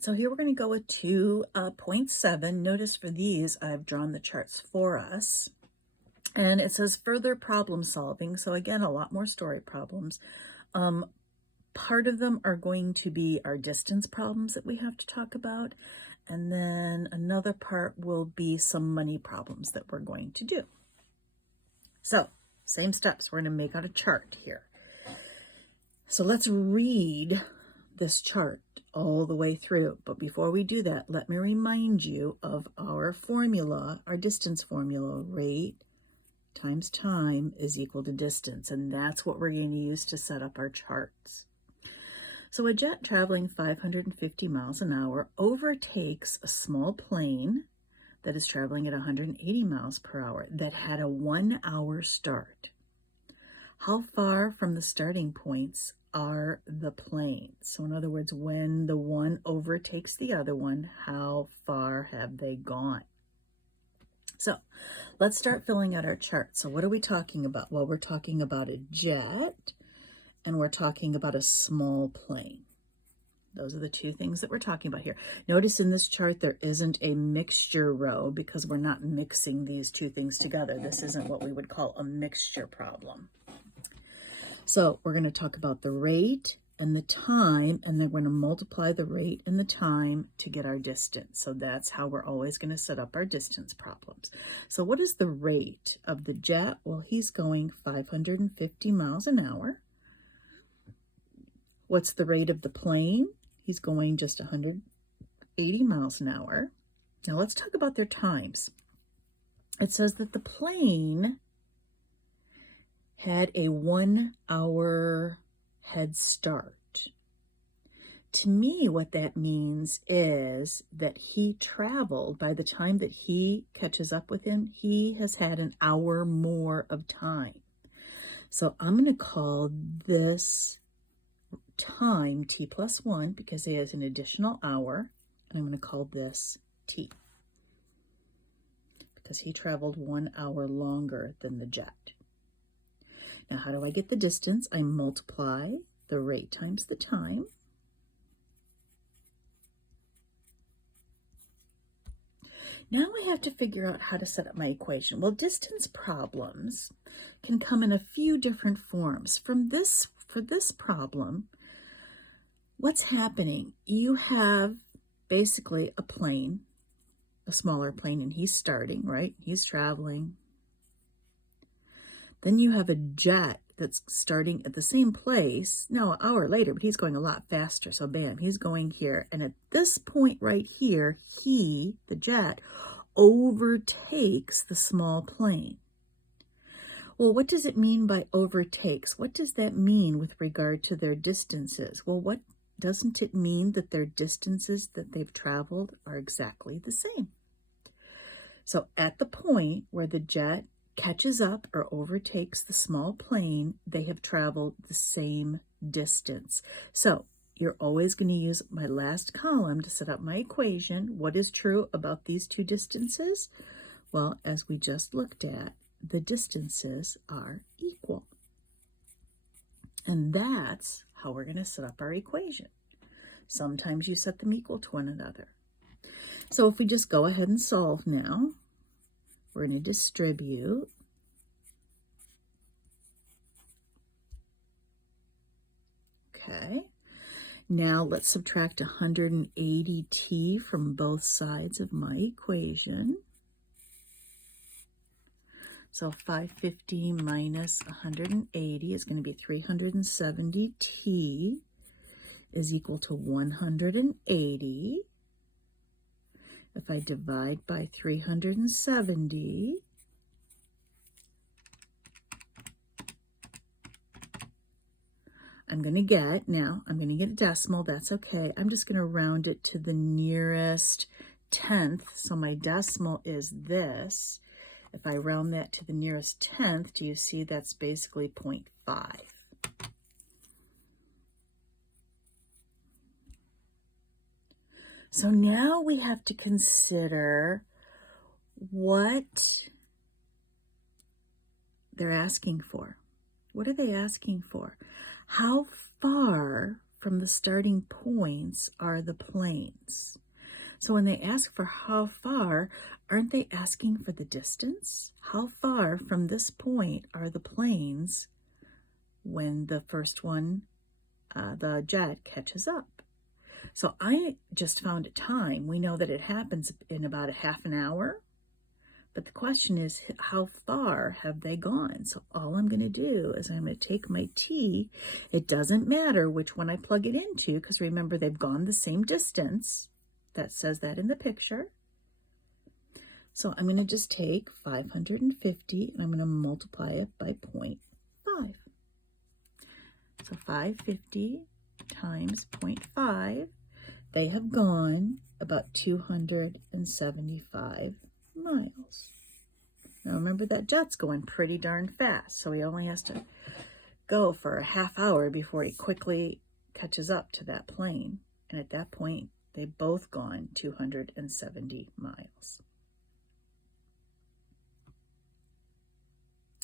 right, so here we're going to go with 2.7. Notice for these, I've drawn the charts for us. And it says further problem solving. So again, a lot more story problems. Part of them are going to be our distance problems that we have to talk about. And then another part will be some money problems that we're going to do. So same steps. We're going to make out a chart here. So let's read this chart all the way through. But before we do that, let me remind you of our formula, our distance formula. Rate times time is equal to distance. And that's what we're going to use to set up our charts. So a jet traveling 550 miles an hour overtakes a small plane that is traveling at 180 miles per hour that had a 1 hour start. How far from the starting points are the planes? So in other words, when the one overtakes the other one, how far have they gone? So let's start filling out our chart. So what are we talking about? Well, we're talking about a jet and we're talking about a small plane. Those are the two things that we're talking about here. Notice in this chart there isn't a mixture row because we're not mixing these two things together. This isn't what we would call a mixture problem. So we're going to talk about the rate and the time, and then we're going to multiply the rate and the time to get our distance. So that's how we're always going to set up our distance problems. So what is the rate of the jet? Well, he's going 550 miles an hour. What's the rate of the plane? He's going just 180 miles an hour. Now let's talk about their times. It says that the plane had a 1 hour head start. To me, what that means is that he traveled, by the time that he catches up with him, he has had an hour more of time. So I'm going to call this time t plus 1 because he has an additional hour, and I'm going to call this t because he traveled 1 hour longer than the jet. Now, how do I get the distance? I multiply the rate times the time. Now I have to figure out how to set up my equation. Well, distance problems can come in a few different forms. For this problem, what's happening? You have basically a plane, a smaller plane, and he's starting, right? He's traveling. Then you have a jet that's starting at the same place, now an hour later, but he's going a lot faster. So bam, he's going here. And at this point right here, he, the jet, overtakes the small plane. Well, what does it mean by overtakes? What does that mean with regard to their distances? Well, what doesn't it mean that their distances that they've traveled are exactly the same? So at the point where the jet catches up or overtakes the small plane, they have traveled the same distance. So you're always going to use my last column to set up my equation. What is true about these two distances? Well, as we just looked at, the distances are equal. And that's how we're going to set up our equation. Sometimes you set them equal to one another. So if we just go ahead and solve now, we're going to distribute. Okay. Now let's subtract 180t from both sides of my equation. So 550 minus 180 is going to be 370t is equal to 180. If I divide by 370, I'm going to get a decimal. That's okay. I'm just going to round it to the nearest tenth. So my decimal is this. If I round that to the nearest tenth, do you see that's basically 0.5? So now we have to consider what they're asking for. What are they asking for? How far from the starting points are the planes. So when they ask for how far, aren't they asking for the distance? How far from this point are the planes when the first one, the jet, catches up? So I just found a time. We know that it happens in about a half an hour. But the question is, how far have they gone? So all I'm going to do is I'm going to take my t. It doesn't matter which one I plug it into, because remember, they've gone the same distance. That says that in the picture. So I'm going to just take 550 and I'm going to multiply it by 0.5. So 550 times 0.5, they have gone about 275 miles. Now remember, that jet's going pretty darn fast, so he only has to go for a half hour before he quickly catches up to that plane. And at that point, they've both gone 270 miles.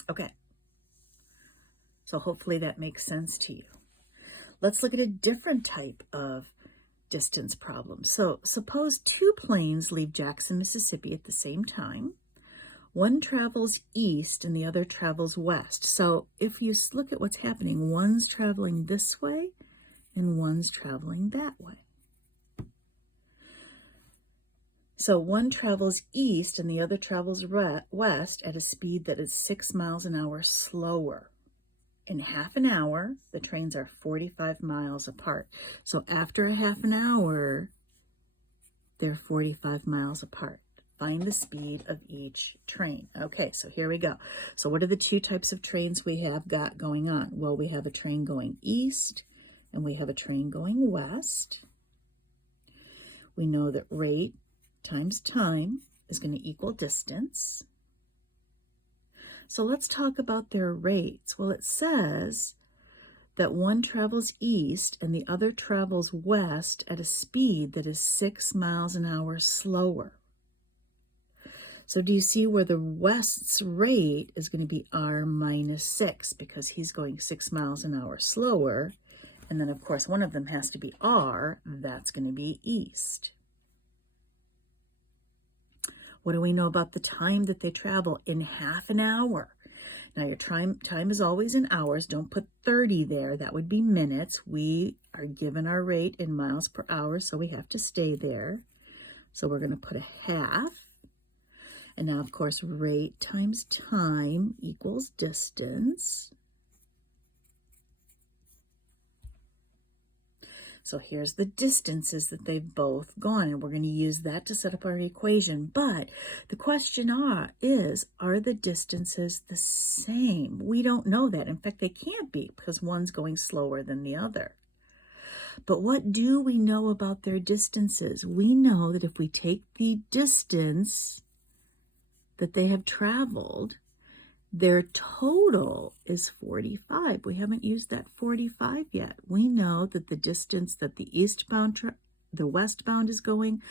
Okay, so hopefully that makes sense to you. Let's look at a different type of distance problem. So suppose two planes leave Jackson, Mississippi at the same time. One travels east and the other travels west. So if you look at what's happening, one's traveling this way and one's traveling that way. So one travels east and the other travels west at a speed that is 6 miles an hour slower. In half an hour, the trains are 45 miles apart. So after a half an hour, they're 45 miles apart. Find the speed of each train. Okay, so here we go. So what are the two types of trains we have got going on? Well, we have a train going east and we have a train going west. We know that rate times time is going to equal distance. So let's talk about their rates. Well, it says that one travels east and the other travels west at a speed that is 6 miles an hour slower. So do you see where the west's rate is going to be r minus 6 because he's going 6 miles an hour slower? And then, of course, one of them has to be r. That's going to be east. What do we know about the time that they travel? In half an hour. Now, your time is always in hours. Don't put 30 there. That would be minutes. We are given our rate in miles per hour, so we have to stay there. So we're going to put a half. And now, of course, rate times time equals distance. So here's the distances that they've both gone, and we're going to use that to set up our equation. But the question is, are the distances the same? We don't know that. In fact, they can't be because one's going slower than the other. But what do we know about their distances? We know that if we take the distance that they have traveled, their total is 45. We haven't used that 45 yet. We know that the distance that the westbound is going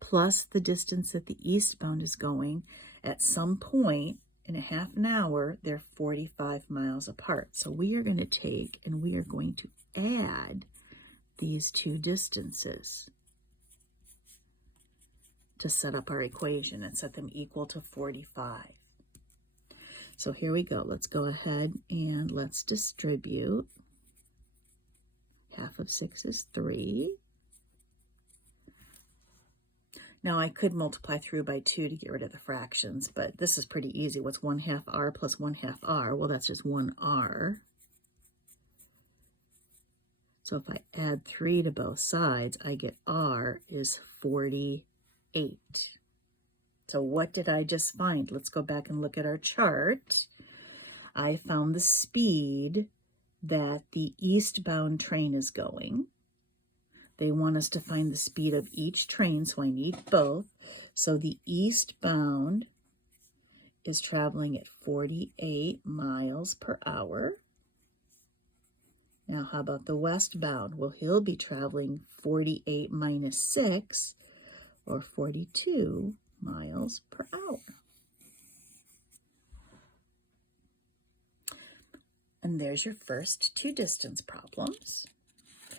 plus the distance that the eastbound is going, at some point in a half an hour, they're 45 miles apart. So we are going to take and we are going to add these two distances to set up our equation and set them equal to 45. So here we go. Let's go ahead and let's distribute. Half of 6 is 3. Now I could multiply through by 2 to get rid of the fractions, but this is pretty easy. What's 1/2 r plus 1/2 r? Well, that's just 1 r. So if I add 3 to both sides, I get r is 48. So what did I just find? Let's go back and look at our chart. I found the speed that the eastbound train is going. They want us to find the speed of each train, so I need both. So the eastbound is traveling at 48 miles per hour. Now, how about the westbound? Well, he'll be traveling 48 minus 6, or 42 miles per hour. And there's your first two distance problems.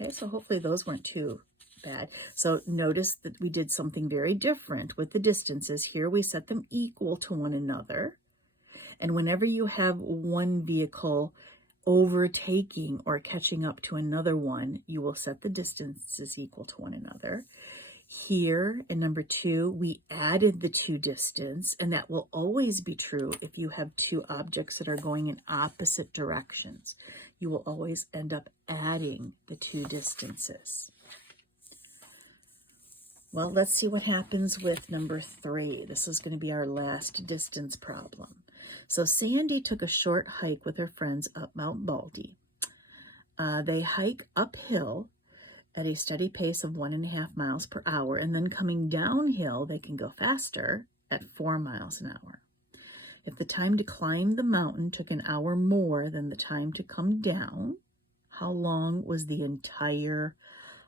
Okay, so hopefully those weren't too bad. So notice that we did something very different with the distances. Here we set them equal to one another. And whenever you have one vehicle overtaking or catching up to another one, you will set the distances equal to one another. Here in number 2, we added the 2 distance, and that will always be true if you have 2 objects that are going in opposite directions. You will always end up adding the 2 distances. Well, let's see what happens with number 3. This is going to be our last distance problem. So Sandy took a short hike with her friends up Mount Baldy. They hike uphill at a steady pace of 1.5 miles per hour, and then coming downhill, they can go faster at 4 miles an hour. If the time to climb the mountain took an hour more than the time to come down, how long was the entire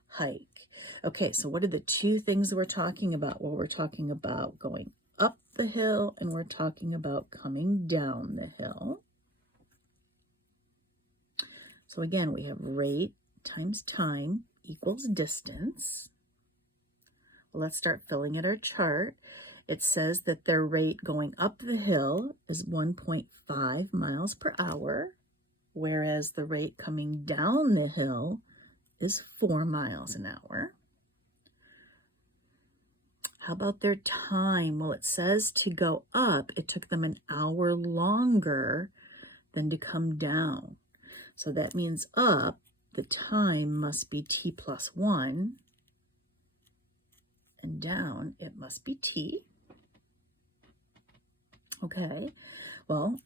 hike? Okay, so what are the 2 things that we're talking about? Well, we're talking about going up the hill, and we're talking about coming down the hill. So again, we have rate times time equals distance. Well, let's start filling in our chart. It says that their rate going up the hill is 1.5 miles per hour, whereas the rate coming down the hill is 4 miles an hour. How about their time? Well, it says to go up, it took them an hour longer than to come down. So that means up, the time must be t plus 1, and down, it must be t. Okay, well,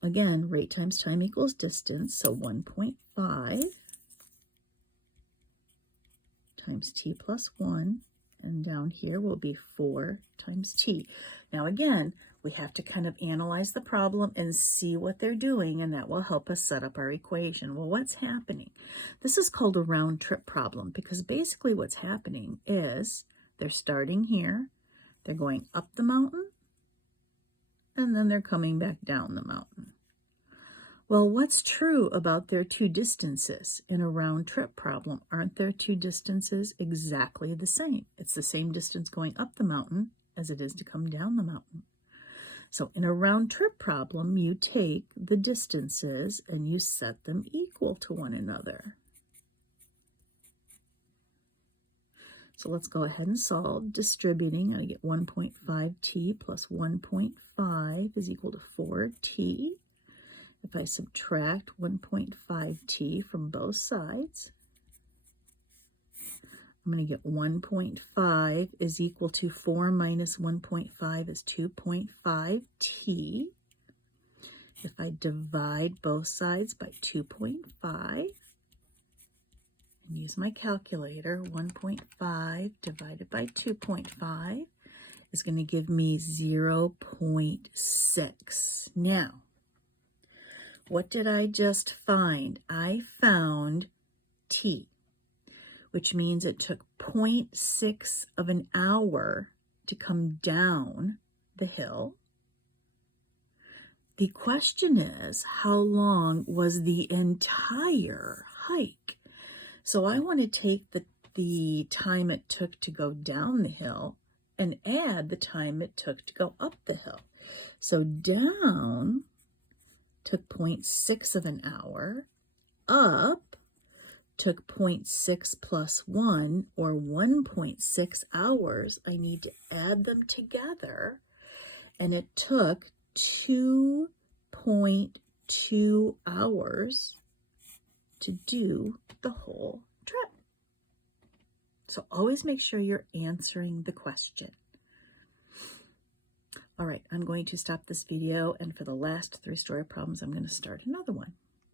again, rate times time equals distance, so 1.5 times t plus 1, and down here will be 4 times t. Now again, we have to kind of analyze the problem and see what they're doing, and that will help us set up our equation. Well, what's happening? This is called a round trip problem, because basically what's happening is they're starting here, they're going up the mountain, and then they're coming back down the mountain. Well, what's true about their 2 distances in a round trip problem? Aren't their 2 distances exactly the same? It's the same distance going up the mountain as it is to come down the mountain. So in a round trip problem, you take the distances and you set them equal to one another. So let's go ahead and solve. Distributing, I get 1.5t plus 1.5 is equal to 4t. If I subtract 1.5t from both sides, I'm going to get 1.5 is equal to 4 minus 1.5 is 2.5t. If I divide both sides by 2.5 and use my calculator, 1.5 divided by 2.5 is going to give me 0.6. Now, what did I just find? I found t, which means it took 0.6 of an hour to come down the hill. The question is, how long was the entire hike? So I want to take the time it took to go down the hill and add the time it took to go up the hill. So down took 0.6 of an hour, up took 0.6 plus 1, or 1.6 hours. I need to add them together, and it took 2.2 hours to do the whole trip. So always make sure you're answering the question. All right, I'm going to stop this video, and for the last 3 story problems, I'm going to start another one.